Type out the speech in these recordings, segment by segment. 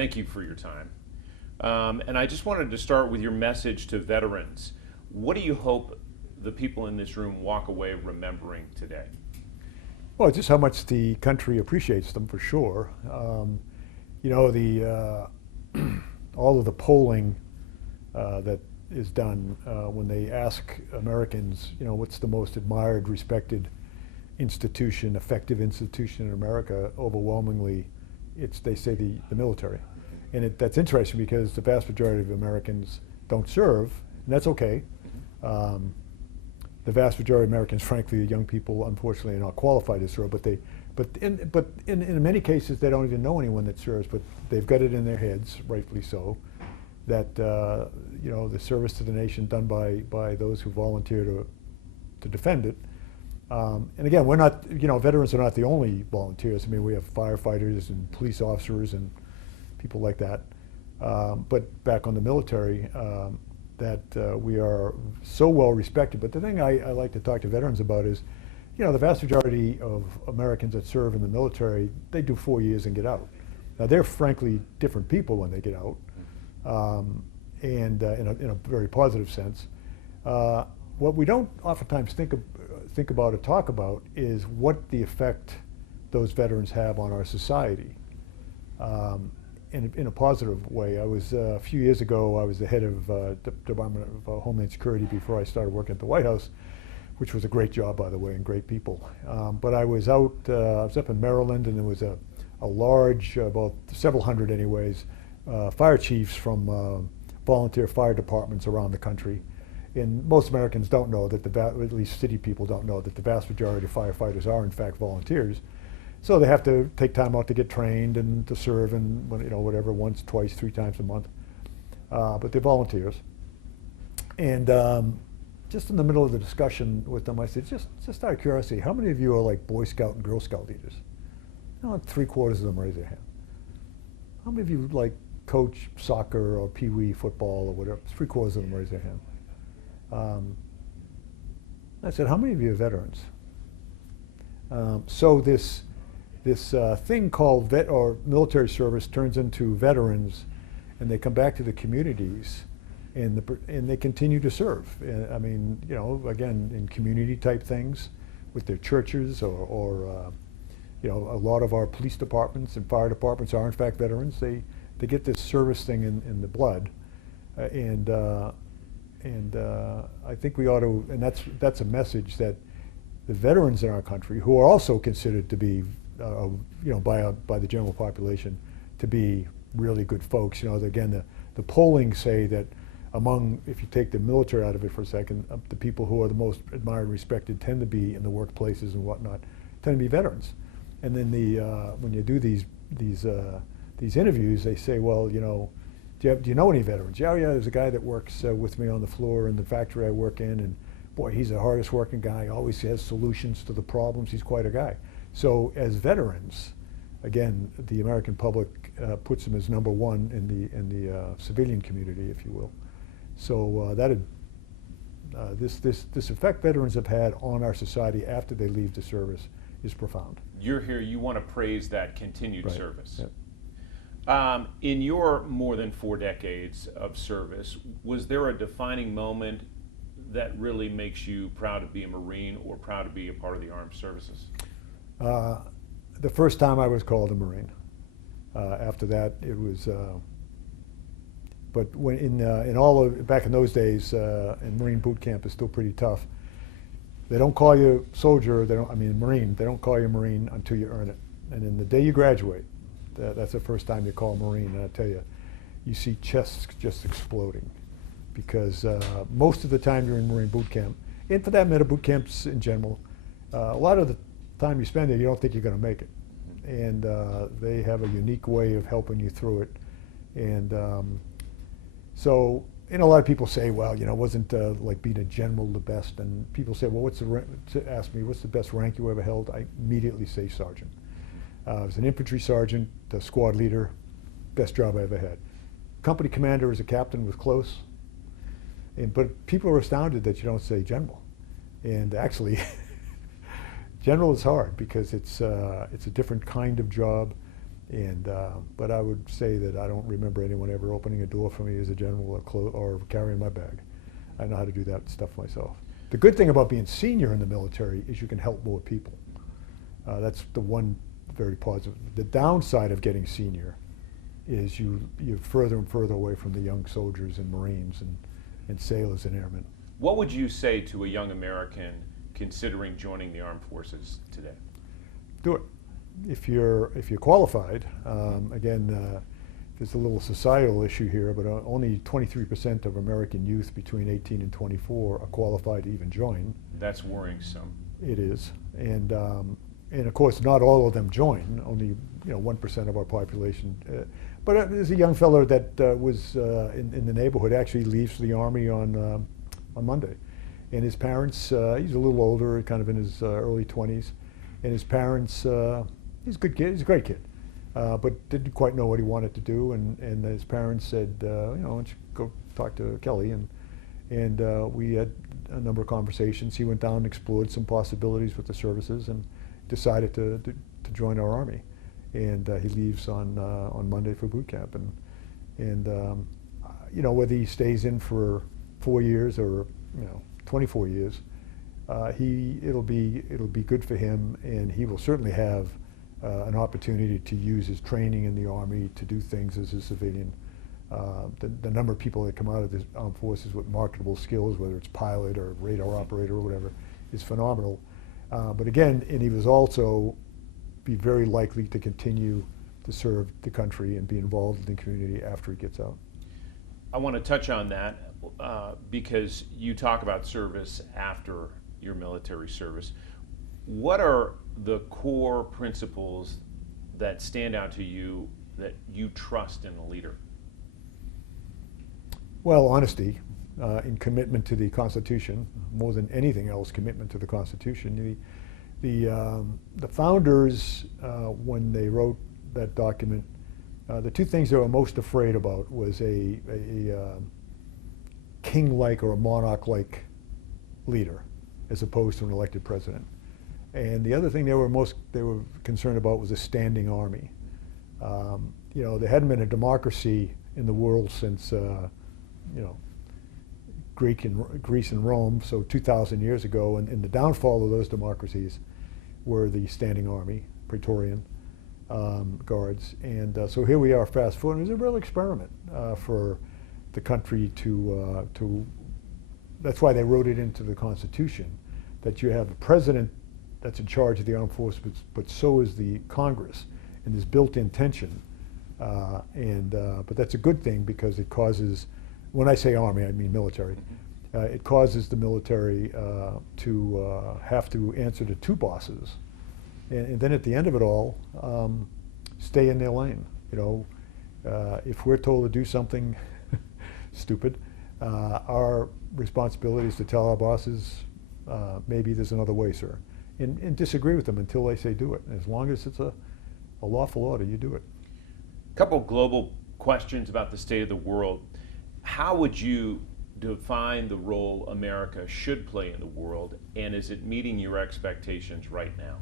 Thank you for your time. And I just wanted to start with your message to veterans. What do you hope the people in this room walk away remembering today? Well, just how much the country appreciates them, for sure. You know, all of the polling that is done when they ask Americans, you know, what's the most admired, respected institution, effective institution in America, overwhelmingly, they say the military. And that's interesting because the vast majority of Americans don't serve, and that's okay. The vast majority of Americans, frankly, young people, unfortunately, are not qualified to serve. But in many cases, they don't even know anyone that serves. But they've got it in their heads, rightfully so, that you know, the service to the nation done by those who volunteer to defend it. And again, we're not, you know, veterans are not the only volunteers. I mean, we have firefighters and police officers and people like that. But back on the military, that we are so well respected. But the thing I like to talk to veterans about is, you know, the vast majority of Americans that serve in the military, they do 4 years and get out. Now, they're frankly different people when they get out, and in a very positive sense. What we don't oftentimes think about or talk about is what the effect those veterans have on our society. In a positive way. I was, a few years ago, I was the head of the Department of Homeland Security before I started working at the White House, which was a great job, by the way, and great people. But I was up in Maryland, and there was a large, about several hundred anyways, fire chiefs from volunteer fire departments around the country. And most Americans don't know that at least city people don't know that the vast majority of firefighters are in fact volunteers. So they have to take time out to get trained and to serve, and you know, whatever, once, twice, 3 times a month. But they're volunteers. And just in the middle of the discussion with them, I said, just out of curiosity, how many of you are like Boy Scout and Girl Scout leaders? You know, 3/4 of them raise their hand. How many of you like coach soccer or pee-wee football or whatever? 3/4 of them raise their hand. I said, how many of you are veterans? So this thing called vet or military service turns into veterans, and they come back to the communities, and they continue to serve. I mean, you know, again, in community type things with their churches, or you know, a lot of our police departments and fire departments are in fact veterans. They get this service thing in the blood, and I think we ought to, and that's a message that the veterans in our country, who are also considered to be, you know, by the general population, to be really good folks. You know, again, the polling say that among, if you take the military out of it for a second, the people who are the most admired and respected tend to be in the workplaces and whatnot, tend to be veterans. And then when you do these interviews, they say, well, you know, do you know any veterans? Yeah, there's a guy that works with me on the floor in the factory I work in, and boy, he's the hardest working guy, always has solutions to the problems, he's quite a guy. So as veterans, again, the American public puts them as number one in the civilian community, if you will. So this effect veterans have had on our society after they leave the service is profound. You're here, you want to praise that continued Right. service. Yep. In your more than 4 decades of service, was there a defining moment that really makes you proud to be a Marine or proud to be a part of the armed services? The first time I was called a Marine. After that, it was. But when in all of back in those days, and Marine boot camp is still pretty tough. They don't call you soldier. Marine. They don't call you Marine until you earn it. And then the day you graduate, that's the first time you call Marine. And I tell you, you see chests just exploding, because most of the time you're in Marine boot camp, and for that matter, boot camps in general, a lot of the time you spend there, you don't think you're going to make it. And they have a unique way of helping you through it. And so, and a lot of people say, well, you know, wasn't like being a general the best? And people say, well, ask me, what's the best rank you ever held? I immediately say sergeant. I was an infantry sergeant, the squad leader, best job I ever had. Company commander as a captain was close. But people are astounded that you don't say general. And actually, general is hard because it's a different kind of job. But I would say that I don't remember anyone ever opening a door for me as a general or carrying my bag. I know how to do that stuff myself. The good thing about being senior in the military is you can help more people. That's the one very positive. The downside of getting senior is you're further and further away from the young soldiers and Marines and sailors and airmen. What would you say to a young American considering joining the armed forces today? Do it. If you're qualified, again, there's a little societal issue here, but only 23% of American youth between 18 and 24 are qualified to even join. That's worrisome. It is, and of course, not all of them join. Only 1% of our population. But there's a young fellow that was in the neighborhood. Actually, leaves for the Army on Monday, and his parents. He's a little older, kind of in his early 20s, and his parents. He's a good kid. He's a great kid, but didn't quite know what he wanted to do. And his parents said, why don't you go talk to Kelly? And we had a number of conversations. He went down and explored some possibilities with the services and decided to join our Army. And he leaves on Monday for boot camp. And whether he stays in for 4 years or 24 years, it'll be good for him, and he will certainly have an opportunity to use his training in the Army to do things as a civilian. The number of people that come out of the armed forces with marketable skills, whether it's pilot or radar operator or whatever, is phenomenal. But again, and he was also be very likely to continue to serve the country and be involved in the community after he gets out. I want to touch on that because you talk about service after your military service. What are the core principles that stand out to you that you trust in a leader? Well, honesty and commitment to the Constitution, more than anything else, commitment to the Constitution. The founders, when they wrote that document, the two things they were most afraid about was a king-like or a monarch-like leader, as opposed to an elected president. And the other thing they were concerned about was a standing army. There hadn't been a democracy in the world since Greece and Rome, so 2,000 years ago, and the downfall of those democracies were the standing army, Praetorian guards. And so here we are, fast forward. It was a real experiment for the country to that's why they wrote it into the Constitution, that you have a president that's in charge of the armed forces, but so is the Congress, and there's built-in tension. But that's a good thing because it causes, when I say army, I mean military. It causes the military to have to answer to two bosses, and then at the end of it all, stay in their lane. If we're told to do something stupid, our responsibility is to tell our bosses, maybe there's another way, sir, and disagree with them until they say do it. And as long as it's a lawful order, you do it. A couple global questions about the state of the world. How would you define the role America should play in the world, and is it meeting your expectations right now?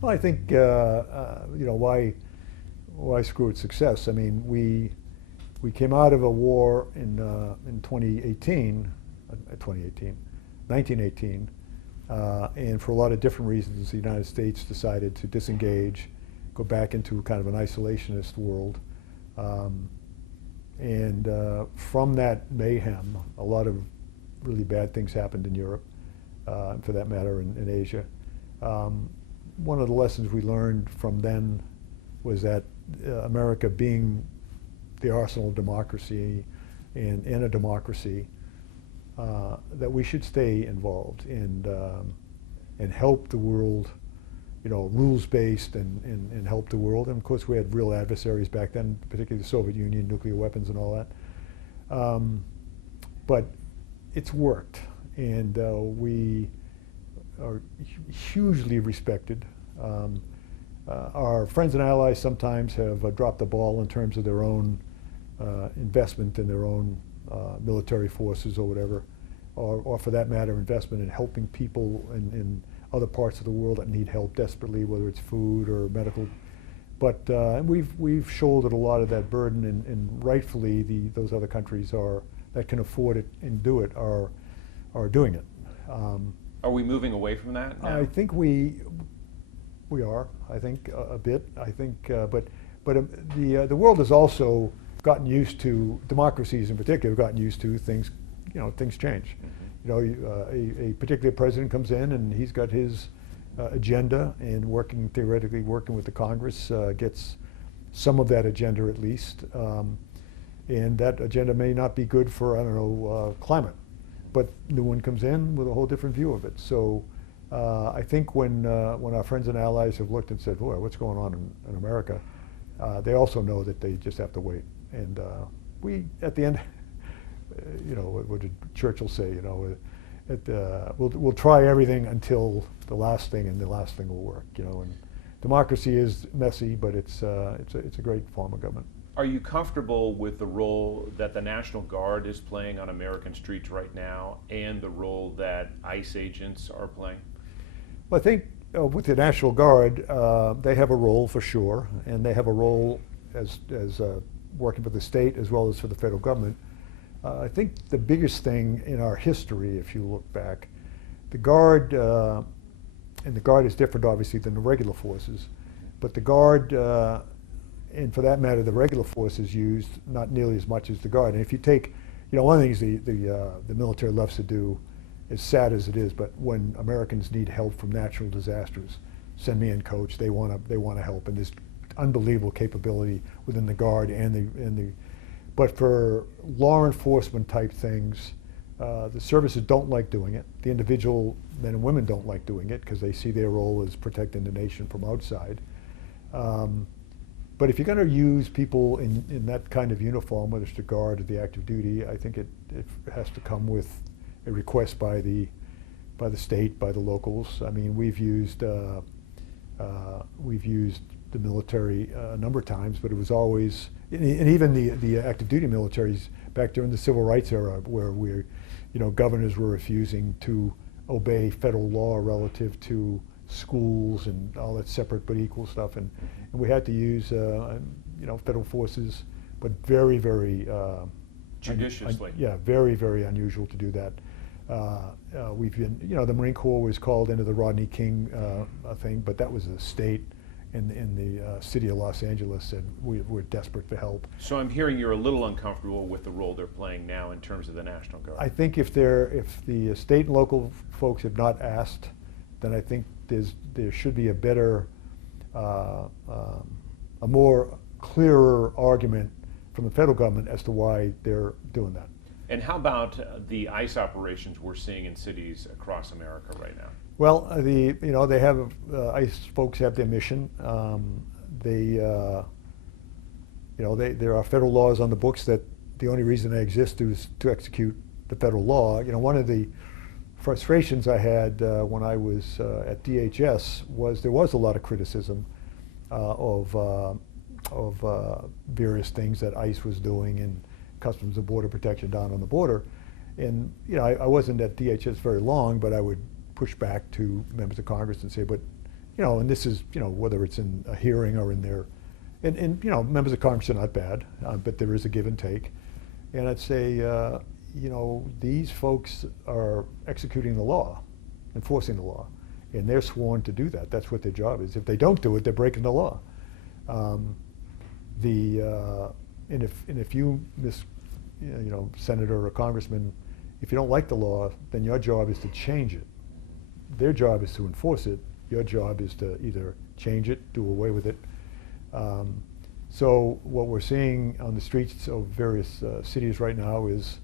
Well, I think why screw with success? I mean, we came out of a war in 1918, and for a lot of different reasons, the United States decided to disengage, go back into kind of an isolationist world. From that mayhem, a lot of really bad things happened in Europe, for that matter, in Asia. One of the lessons we learned from then was that America, being the arsenal of democracy and a democracy, that we should stay involved and help the world, rules-based and help the world. And of course, we had real adversaries back then, particularly the Soviet Union, nuclear weapons and all that. But it's worked, and we are hugely respected. Our friends and allies sometimes have dropped the ball in terms of their own investment in their own military forces or whatever, or for that matter, investment in helping people in other parts of the world that need help desperately, whether it's food or medical But we've shouldered a lot of that burden, and rightfully those other countries that can afford it and do it are doing it. Are we moving away from that now? I think we are. I think a bit. I think, but the world has also gotten used to, democracies in particular have gotten used to things. Things change. A particular president comes in and he's got his agenda, and theoretically working with the Congress, gets some of that agenda at least, and that agenda may not be good for, I don't know, climate, but new one comes in with a whole different view of it. So I think when our friends and allies have looked and said, boy, what's going on in America, they also know that they just have to wait. And we, at the end, what did Churchill say? We'll try everything until the last thing, and the last thing will work. And democracy is messy, but it's a great form of government. Are you comfortable with the role that the National Guard is playing on American streets right now, and the role that ICE agents are playing? Well, I think with the National Guard, they have a role for sure, and they have a role as working for the state as well as for the federal government. I think the biggest thing in our history, if you look back, the Guard, and the Guard is different obviously than the regular forces, but the Guard, and for that matter, the regular forces used not nearly as much as the Guard. And if you take, one of the things the military loves to do, as sad as it is, but when Americans need help from natural disasters, send me in, coach. They want to help, and there's unbelievable capability within the Guard but for law enforcement type things, the services don't like doing it. The individual men and women don't like doing it because they see their role as protecting the nation from outside. But if you're going to use people in that kind of uniform, whether it's the Guard or the active duty, I think it has to come with a request by the state, by the locals. I mean, we've used the military a number of times, but it was always, and even the active duty militaries back during the civil rights era, where governors were refusing to obey federal law relative to schools and all that separate but equal stuff, and we had to use federal forces, but very, very judiciously. Very, very unusual to do that. We've been, the Marine Corps was called into the Rodney King thing, but that was the state. In the city of Los Angeles said we're desperate for help. So I'm hearing you're a little uncomfortable with the role they're playing now in terms of the National Guard. I think if the state and local folks have not asked, then I think there should be a better, a more clearer argument from the federal government as to why they're doing that. And how about the ICE operations we're seeing in cities across America right now? Well, they have ICE folks have their mission. There are federal laws on the books that the only reason they exist is to execute the federal law. One of the frustrations I had when I was at DHS was there was a lot of criticism of various things that ICE was doing in Customs and Border Protection down on the border. And I wasn't at DHS very long, but I would push back to members of Congress and say, but and this is whether it's in a hearing or in their, and members of Congress are not bad, but there is a give and take. And I'd say, these folks are executing the law, enforcing the law, and they're sworn to do that. That's what their job is. If they don't do it, they're breaking the law. And if you, senator or congressman, if you don't like the law, then your job is to change it. Their job is to enforce it. Your job is to either change it, do away with it. So what we're seeing on the streets of various cities right now is,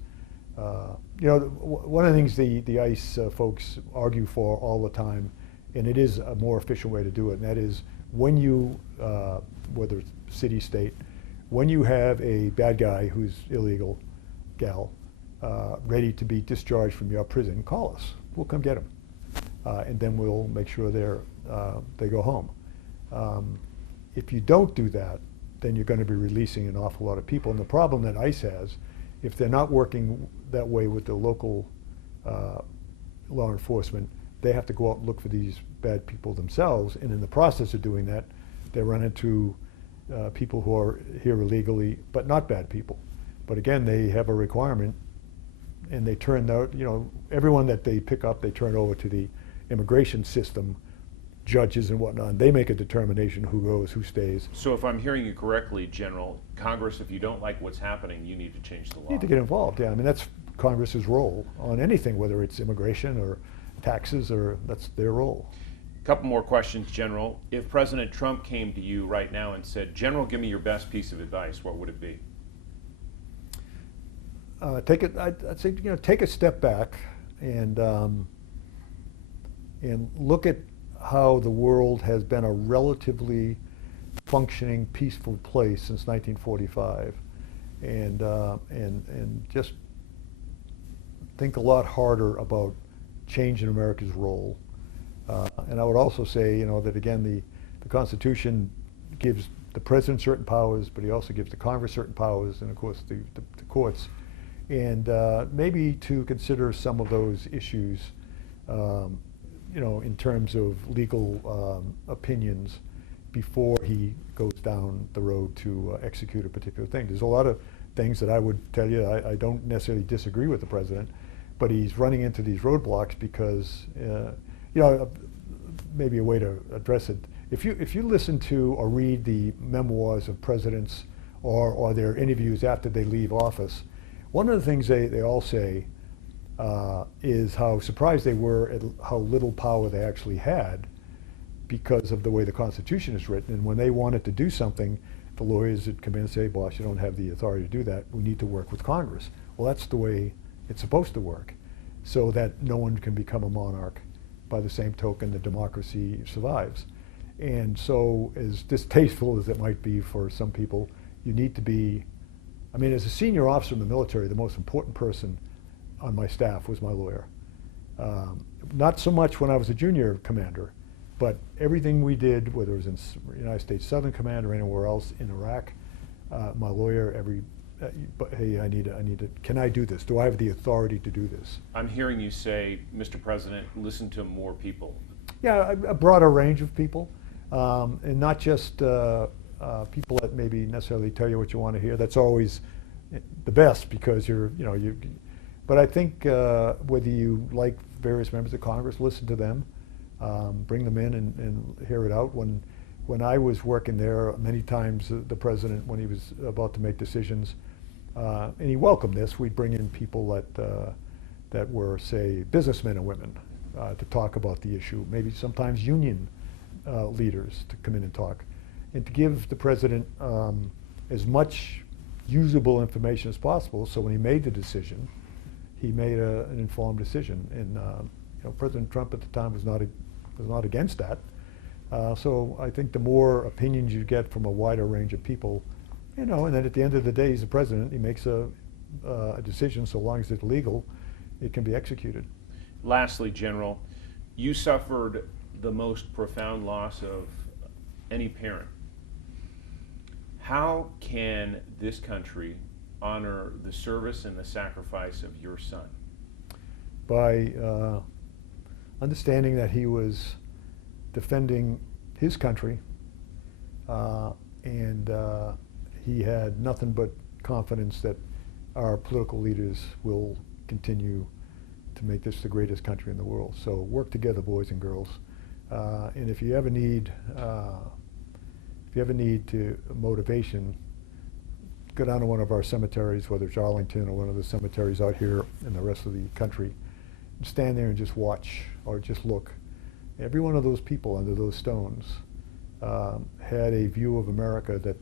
one of the things the ICE folks argue for all the time, and it is a more efficient way to do it, and that is when you, whether it's city, state, when you have a bad guy who's illegal, gal, ready to be discharged from your prison, call us. We'll come get them. And then we'll make sure they go home. If you don't do that, then you're going to be releasing an awful lot of people. And the problem that ICE has, if they're not working that way with the local law enforcement, they have to go out and look for these bad people themselves. And in the process of doing that, they run into people who are here illegally, but not bad people. But again, they have a requirement, and they turn out, everyone that they pick up, they turn over to the immigration system, judges and whatnot, and they make a determination who goes, who stays. So if I'm hearing you correctly, General, Congress, if you don't like what's happening, you need to change the law. You need to get involved, yeah. I mean, that's Congress's role on anything, whether it's immigration or taxes, or that's their role. A couple more questions, General. If President Trump came to you right now and said, General, give me your best piece of advice, what would it be? I'd say, take a step back and look at how the world has been a relatively functioning, peaceful place since 1945, and just think a lot harder about changing America's role. And I would also say, that again, the Constitution gives the president certain powers, but he also gives the Congress certain powers, and of course the courts. And maybe to consider some of those issues, in terms of legal opinions before he goes down the road to execute a particular thing. There's a lot of things that I would tell you, I don't necessarily disagree with the president, but he's running into these roadblocks because, maybe a way to address it, if you listen to or read the memoirs of presidents or their interviews after they leave office, one of the things they all say is how surprised they were at how little power they actually had because of the way the Constitution is written. And when they wanted to do something, the lawyers would come in and say, boss, you don't have the authority to do that. We need to work with Congress. Well, that's the way it's supposed to work, so that no one can become a monarch. By the same token, the democracy survives. And so, as distasteful as it might be for some people, you need to be, as a senior officer in the military, the most important person on my staff was my lawyer. Not so much when I was a junior commander, but everything we did, whether it was in United States Southern Command or anywhere else in Iraq, my lawyer, hey, can I do this? Do I have the authority to do this? I'm hearing you say, Mr. President, listen to more people. Yeah, a broader range of people, and not just people that maybe necessarily tell you what you want to hear. That's always the best because but I think whether you like various members of Congress, listen to them, bring them in and hear it out. When I was working there, many times the president, when he was about to make decisions, and he welcomed this, we'd bring in people that were, say, businessmen and women to talk about the issue, maybe sometimes union leaders to come in and talk, and to give the president as much usable information as possible, so when he made the decision, he made an informed decision. And President Trump at the time was not against that. So I think the more opinions you get from a wider range of people, and then at the end of the day, he's the president. He makes a decision, so long as it's legal, it can be executed. Lastly, General, you suffered the most profound loss of any parent. How can this country honor the service and the sacrifice of your son? By understanding that he was defending his country, and he had nothing but confidence that our political leaders will continue to make this the greatest country in the world. So work together, boys and girls. And if you ever need to motivation, go down to one of our cemeteries, whether it's Arlington or one of the cemeteries out here in the rest of the country, and stand there and just watch or just look. Every one of those people under those stones had a view of America that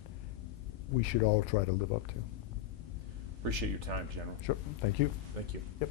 we should all try to live up to. Appreciate your time, General. Sure. Thank you. Thank you. Yep.